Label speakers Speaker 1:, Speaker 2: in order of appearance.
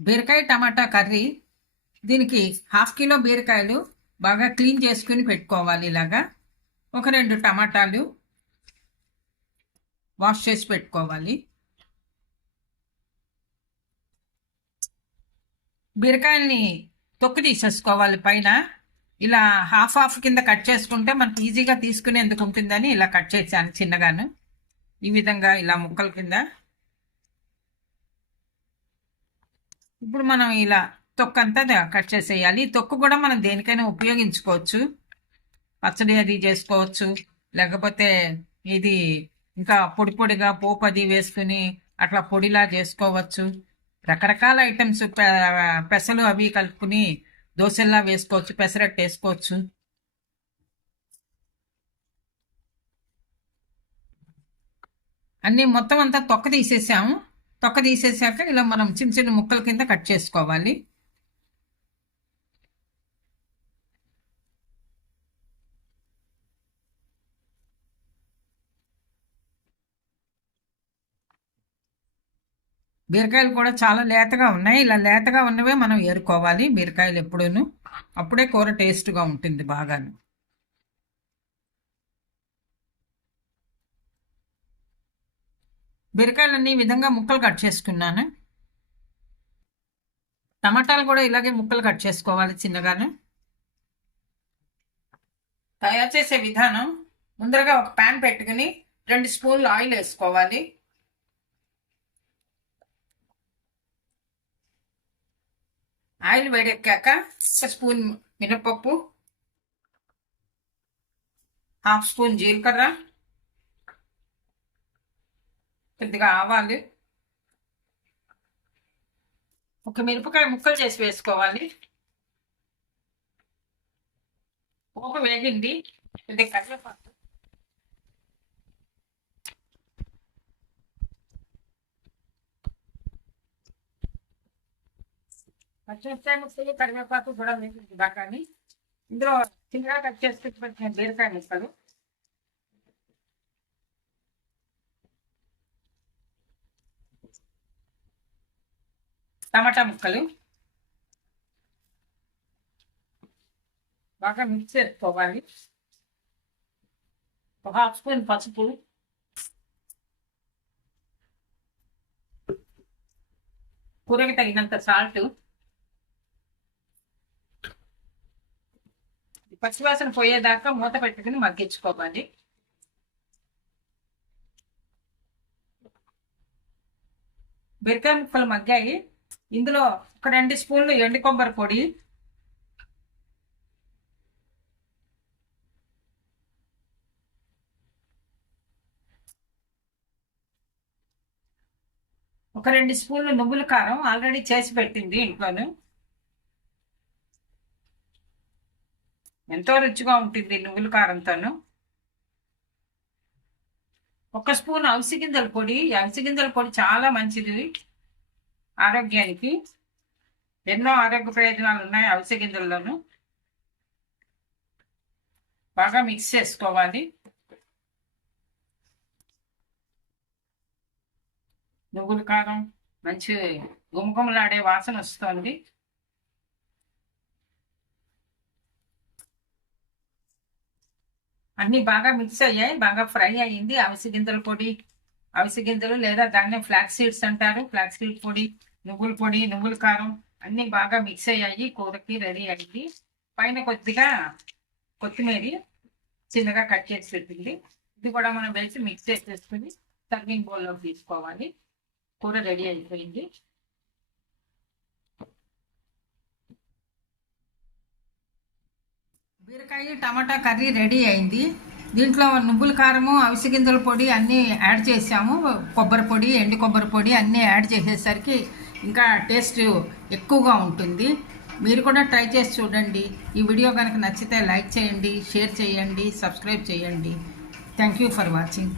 Speaker 1: బీరకాయ tomato curry దీనికి half kilo బీరకాయలు బాగా క్లీన్ చేసుకుని పెట్టుకోవాలి ఇలాగా. ఒక రెండు టమాటాలు వాష్ చేసి పెట్టుకోవాలి. బీరకాయల్ని తొక్కు తీసేసుకోవాలి పైన. ఇలా హాఫ్ హాఫ్ కింద కట్ చేసుకుంటే మనకి ఈజీగా తీసుకునేందుకు ఉంటుందని ఇలా కట్ చేశాను చిన్నగాను. ఈ విధంగా ఇలా ముక్కల కింద ఇప్పుడు మనం ఇలా తొక్కు అంతా కట్ చేసేయాలి. ఈ తొక్కు కూడా మనం దేనికైనా ఉపయోగించుకోవచ్చు. పచ్చడి అది చేసుకోవచ్చు. లేకపోతే ఇది ఇంకా పొడి పొడిగా పోపు అది వేసుకుని అట్లా పొడిలా చేసుకోవచ్చు. రకరకాల ఐటమ్స్ పెసలు అవి కలుపుకుని దోశల్లా వేసుకోవచ్చు పెసరట్టు వేసుకోవచ్చు. అన్నీ మొత్తం అంతా తొక్క తీసేసాము. తొక్క తీసేసాక ఇలా మనం చిన్న చిన్న ముక్కల కింద కట్ చేసుకోవాలి. బీరకాయలు కూడా చాలా లేతగా ఉన్నాయి. ఇలా లేతగా ఉన్నవే మనం ఏరుకోవాలి బీరకాయలు ఎప్పుడూను. అప్పుడే కూర టేస్ట్గా ఉంటుంది బాగాను. బీరకాయలన్నీ ఈ విధంగా ముక్కలు కట్ చేసుకున్నాను. టమాటాలు కూడా ఇలాగే ముక్కలు కట్ చేసుకోవాలి చిన్నగానే. తయారు చేసే విధానం ముందరగా ఒక ప్యాన్ పెట్టుకుని రెండు స్పూన్లు ఆయిల్ వేసుకోవాలి. ఆయిల్ వేడెక్కాక ఒక స్పూన్ మినపప్పు హాఫ్ స్పూన్ జీలకర్ర కొద్దిగా ఆవాలి. ఒక మిరపకాయ ముక్కలు చేసి వేసుకోవాలి. పోపు వేగింది. కొద్దిగా కరివేపాకు. పచ్చిమిరపకాయ ముక్కలు కరివేపాకు కూడా వేగింది బాగాని ఇందులో చిన్నగా కట్ చేసి బీరకాయ ముక్కలు. టమాటా ముక్కలు. బాగా మిక్స్ చేసుకోవాలి. ఒక హాఫ్ స్పూన్ పసుపు. కూరకి తగినంత సాల్ట్ పచ్చివాసన పోయేదాకా మూత పెట్టుకుని మగ్గించుకోవాలి. బీరకాయ ముక్కలు మగ్గాయి. ఇందులో ఒక రెండు స్పూన్లు ఎండు కొబ్బరి పొడి. ఒక రెండు స్పూన్లు నువ్వుల కారం ఆల్రెడీ చేసి పెట్టింది ఇంట్లోను. ఎంతో రుచిగా ఉంటుంది నువ్వుల కారంతోను. ఒక స్పూన్ అవిసి గింజల పొడి. అవిసి గింజల పొడి చాలా మంచిది. ఆరోగ్యానికి ఎన్నో ఆరోగ్య ప్రయోజనాలు ఉన్నాయి. అవిసె గింజల్లోనూ బాగా మిక్స్ చేసుకోవాలి. నువ్వుల కారం మంచి గుమగుమలాడే వాసన వస్తుంది. అన్నీ బాగా మిక్స్ అయ్యాయి బాగా ఫ్రై అయ్యింది. అవిసి గింజల పొడి అవిసి గింజలు లేదా దాన్ని ఫ్లాక్ సీడ్స్ అంటారు. ఫ్లాక్ సీడ్ పొడి నువ్వుల పొడి నువ్వుల కారం అన్నీ బాగా మిక్స్ అయ్యాయి కూరకి రెడీ అయింది. పైన కొద్దిగా కొత్తిమీర చిన్నగా కట్ చేసి పెట్టింది. ఇది కూడా మనం వేసి మిక్స్ చేసేసుకుని సర్వింగ్ బౌల్లో తీసుకోవాలి. కూర రెడీ అయిపోయింది. బీరకాయ టమాటా కర్రీ రెడీ అయింది. దీంట్లో నువ్వుల కారము అవిసె గింజల పొడి అన్నీ యాడ్ చేసాము. కొబ్బరి పొడి ఎండి కొబ్బరి పొడి అన్నీ యాడ్ చేసేసరికి ఇంకా టేస్ట్ ఎక్కువగా ఉంటుంది. మీరు కూడా ట్రై చేసి చూడండి. ఈ వీడియో కనుక నచ్చితే లైక్ చేయండి షేర్ చేయండి సబ్స్క్రైబ్ చేయండి. Thank you for watching